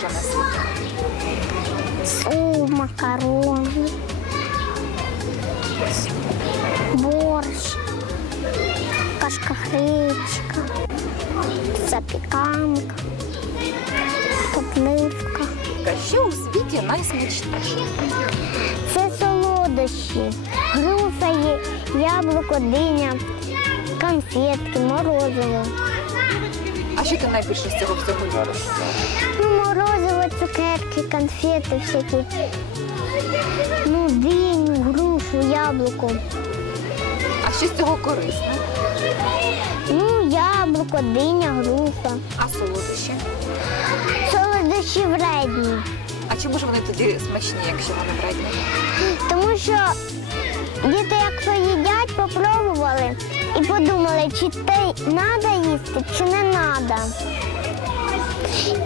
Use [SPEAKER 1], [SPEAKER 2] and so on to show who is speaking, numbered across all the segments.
[SPEAKER 1] що несли? О, макарони, борщ, кашка гречка, запіканка, топливка.
[SPEAKER 2] Що у світі найсмачніше?
[SPEAKER 1] Це солодощі, груша є, яблуко, диня, конфетки, морозиво.
[SPEAKER 2] А що ти найбільше з цього всього любиш?
[SPEAKER 1] Ну, морозиво, цукерки, конфети всякі. Ну, диню, грушу, яблуко.
[SPEAKER 2] А що з цього корисно?
[SPEAKER 1] Ну, яблуко, диня, груша.
[SPEAKER 2] А солодощі?
[SPEAKER 1] Солодощі вредні.
[SPEAKER 2] А чому ж вони тоді смачні, якщо вони вредні?
[SPEAKER 1] Тому що діти, якщо їдять, чи те треба їсти, чи не треба.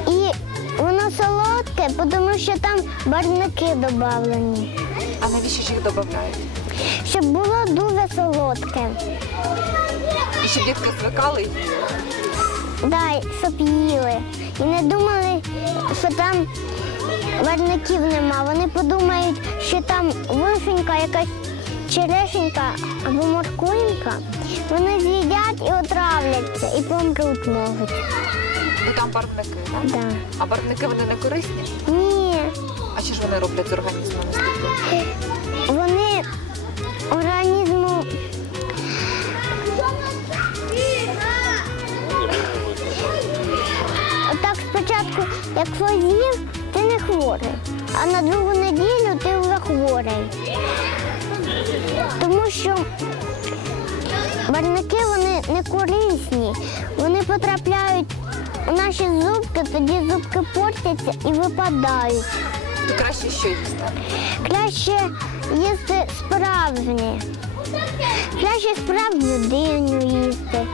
[SPEAKER 1] І воно солодке, тому що там барвники додавлені.
[SPEAKER 2] А навіщо ж їх додають?
[SPEAKER 1] Щоб було дуже солодке.
[SPEAKER 2] І щоб дітки звикали їли.
[SPEAKER 1] Дай, щоб їли. І не думали, що там варників нема. Вони подумають, що там вишенька, якась черешенька або морквинка. Вони з'їдять і отравляться, і помруть можуть.
[SPEAKER 2] Бо там барвники, так?
[SPEAKER 1] Да.
[SPEAKER 2] А барвники вони не корисні?
[SPEAKER 1] Ні,
[SPEAKER 2] А що ж вони роблять з організмом?
[SPEAKER 1] вони організму. Отак спочатку, якщо з'їв, ти не хворий, а на другу неділю ти вже хворий. Тому що варники вони не корисні, вони потрапляють у наші зубки, тоді зубки портяться і випадають.
[SPEAKER 2] То краще що їсти?
[SPEAKER 1] Краще їсти справжні. Краще справжню диню їсти.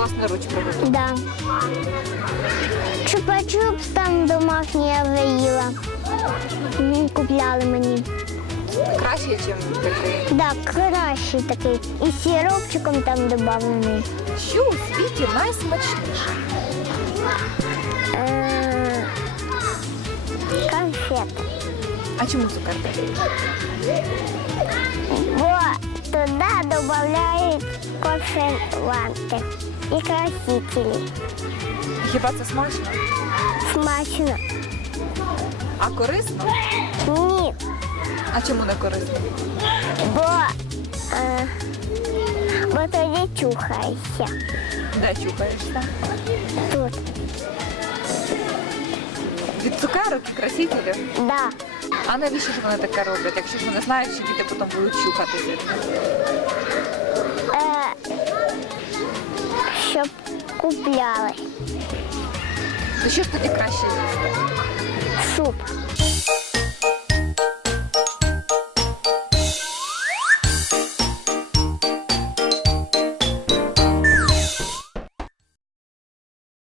[SPEAKER 2] Власноруч приготувати.
[SPEAKER 1] Да. Чупа-чупс там домашній я вже їла. М, Купляли мені.
[SPEAKER 2] Краще, ніж такий.
[SPEAKER 1] Да, кращий такий. І сиропчиком там доданий.
[SPEAKER 2] Що у світі найсмачніше?
[SPEAKER 1] Е, конфети.
[SPEAKER 2] А чому цукерки?
[SPEAKER 1] Бо туди додають консерванти і красителі.
[SPEAKER 2] Хіба це смачно?
[SPEAKER 1] Смачно.
[SPEAKER 2] А корисно?
[SPEAKER 1] Ні,
[SPEAKER 2] А чому не корисно?
[SPEAKER 1] бо, е, бо тоді чухаєшся.
[SPEAKER 2] Де чухаєшся?
[SPEAKER 1] Тут.
[SPEAKER 2] Від цукерок і красителів?
[SPEAKER 1] Да.
[SPEAKER 2] А навіщо ж вони таке роблять, якщо ж вони знають, що діти потім будуть чухатися?
[SPEAKER 1] Е, щоб купляли.
[SPEAKER 2] То що ж тоді краще їсти?